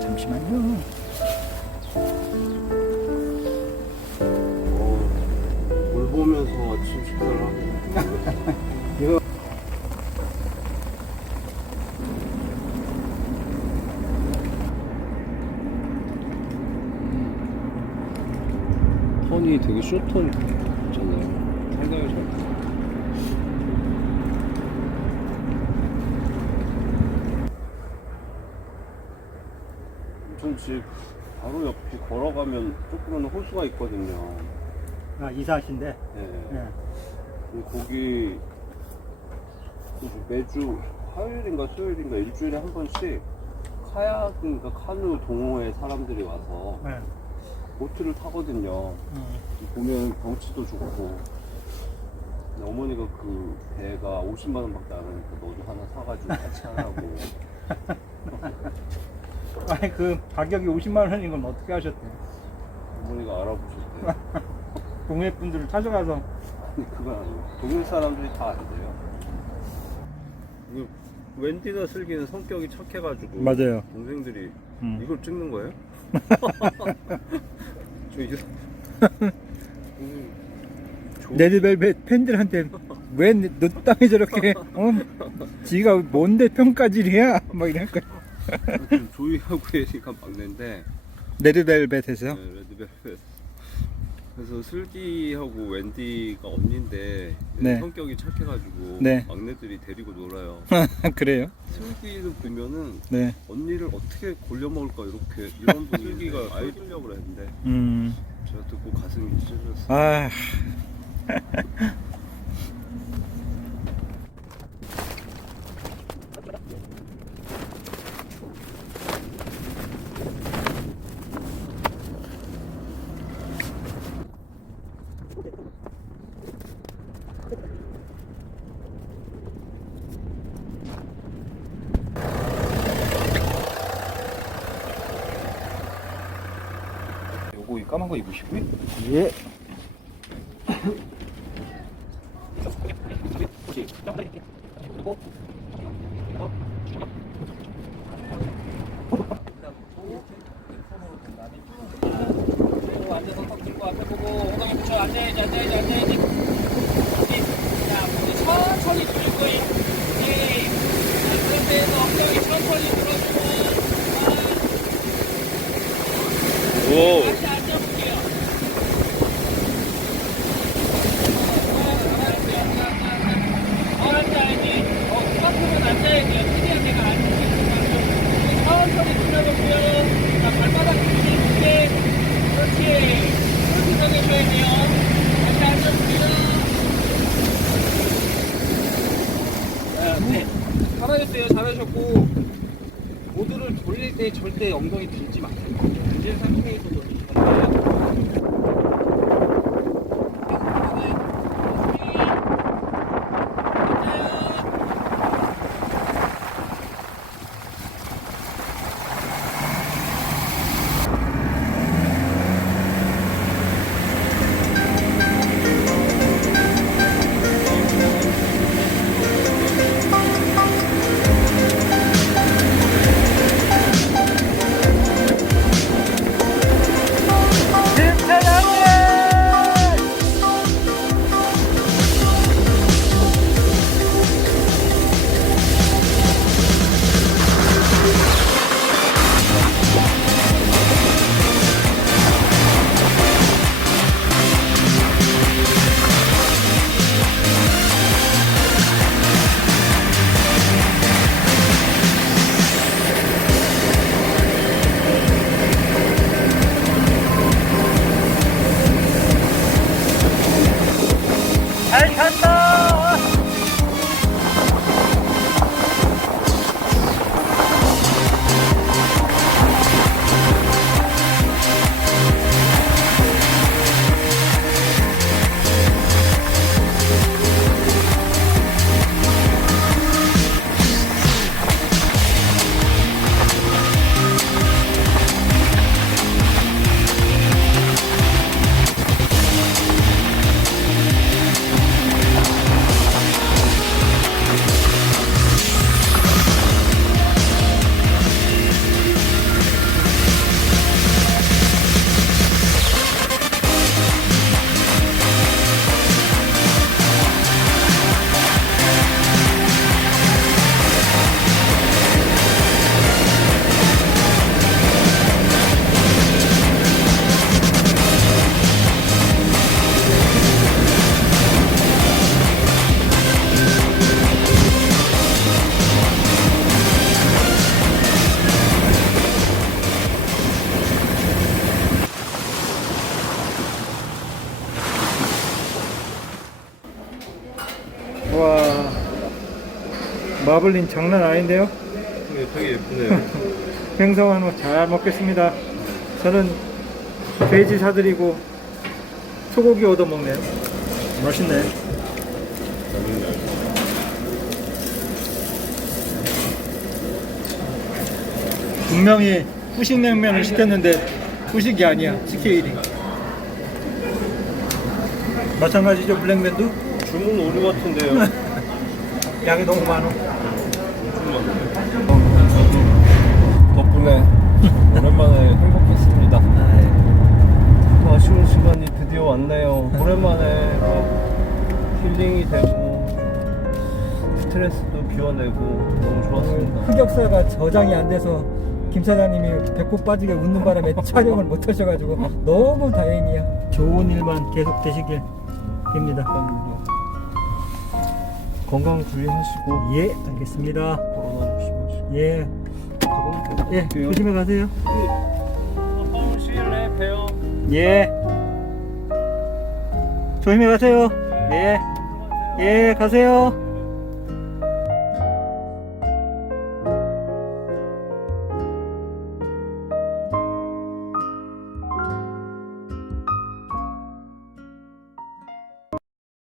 잠시만요. 어, 물 보면서 아침 식사를 하고. 이거 되게 쇼턴 있잖아요. 상당히 잘. 전집 바로 옆이 걸어가면 조그만 호수가 있거든요. 아, 이사하신데. 네. 예. 근데 거기 매주 화요일인가 수요일인가 일주일에 한 번씩 카야크인가 카누 동호회 사람들이 와서 예. 보트를 타거든요. 음. 보면 경치도 좋고 근데 어머니가 그 배가 50만 원밖에 안 하니까 너도 하나 사가지고 같이 하라고 아니, 그 가격이 50만 원인 건 어떻게 하셨대요? 어머니가 알아보셨대. 동네 분들을 찾아가서. 아니 그건 아니고 동네 사람들이 다 안 돼요. 이거 웬디가 슬기는 성격이 착해가지고 맞아요. 동생들이 음. 이걸 찍는 거예요? 저 이거 레드벨벳 팬들한테 왜 너 땅에 저렇게 어? 지가 뭔데 평가질이야? 막 이럴 거야. 지금 조이하고 예리가 막내인데 레드벨벳에서 네, 레드벨벳 그래서 슬기하고 wendy가 언니인데 네. 성격이 착해가지고 네. 막내들이 데리고 놀아요 그래요? 슬기를 보면은 네. 언니를 어떻게 골려 먹을까 이렇게 이런 분이 슬기가 아예 끌려고 했는데 음. 제가 듣고 가슴이 찢어졌어요 아. 요거 이 까만 거 입으시고요 예. 앉아서 턱 들고 앞에 보고 엉덩이 붙여 앉아야지 앉아야지 앉아야지 그렇지. 자 무릎 천천히 돌릴 거예요 예. 자 그런데도 엉덩이 천천히 들어주고 오 다시 앉아볼게요 어 앉아야지 어 그만큼은 앉아야지 최대한 내가 앉을 수 있는 만큼 천천히 돌려볼게요 자 발바닥 뒤집게 그렇지 그렇게 당겨줘야 돼요 다시 앉아볼게요 자, 네. 잘하셨어요. 잘하셨고 모두를 돌릴 때 절대 엉덩이 들지 마세요. 들질 상태에서 돌리시면 돼요. 마블린 장난 아닌데요? 네, 되게 예쁘네요. 생선 한우 잘 먹겠습니다. 저는 돼지 사드리고 소고기 얻어 먹네요. 맛있네. 분명히 후식 냉면을 시켰는데 후식이 아니야. CKD. 마찬가지죠 블랙맨도 주문 오류 같은데요. 양이 너무 많아. 덕분에 오랜만에 행복했습니다. 또 아쉬운 시간이 드디어 왔네요. 오랜만에 막 힐링이 되고 스트레스도 비워내고 너무 좋았습니다. 흑역사가 저장이 안 돼서 김 사장님이 배꼽 빠지게 웃는 바람에 촬영을 못 하셔가지고 너무 다행이야. 좋은 일만 계속 되시길 빕니다. 건강 주의하시고 예, 알겠습니다. 코로나 조심하시고 예, 예, 조심히 가세요. 다음 시일에 봬요. 예, 조심히 가세요. 예, 예, 가세요.